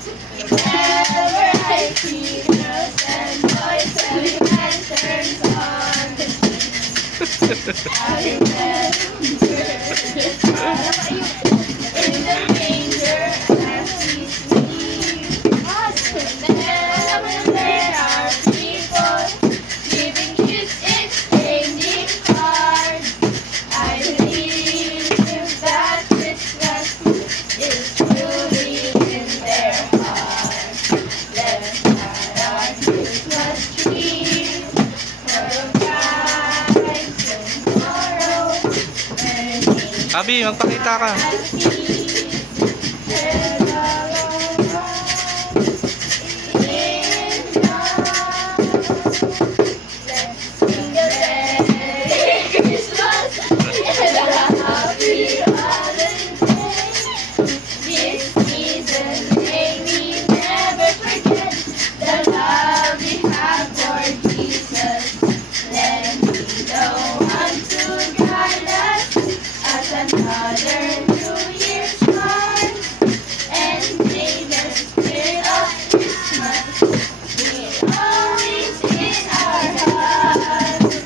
Whenever I see girls and boys, every lanterns on the street. I remember in the manger as we sleep. Whenever there are people giving gifts, exchanging cards, I believe that Christmas is truly in their hearts. Let's plant our Christmas tree for the bright tomorrow. Abi, magpakita ka. Another New Year's start, and may the spirit of Christmas be always in our hearts.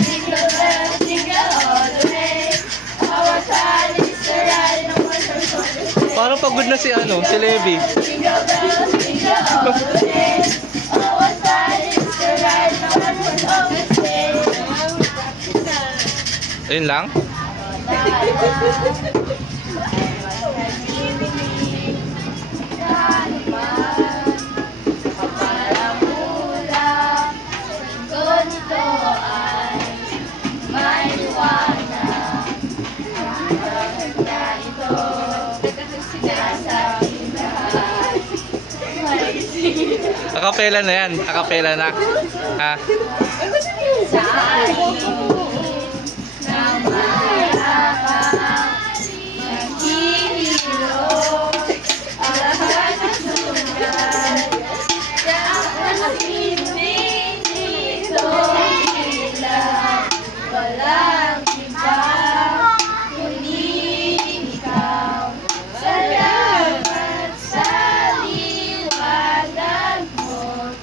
Jingle bells, jingle all the way. Our child is the ride and one horse open sleigh. Parang pagod na si Levi. Jingle bells, jingle all the way. Our child is the ride and one horse open sleigh. Ayun lang? Akapela na yan. Akapela na. Ha? Walang iba, kundi ikaw. Salamat sa liwanag mo.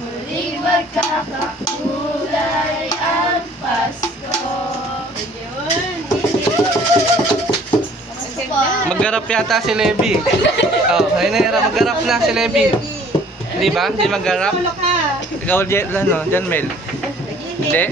Muling magkakakulay ang Pasko. Maggarap yata si Levi. Oh, ayun na, maggarap na si Levi. Di ba? Di maggarap? Ikaw, Jan Mel. Hindi?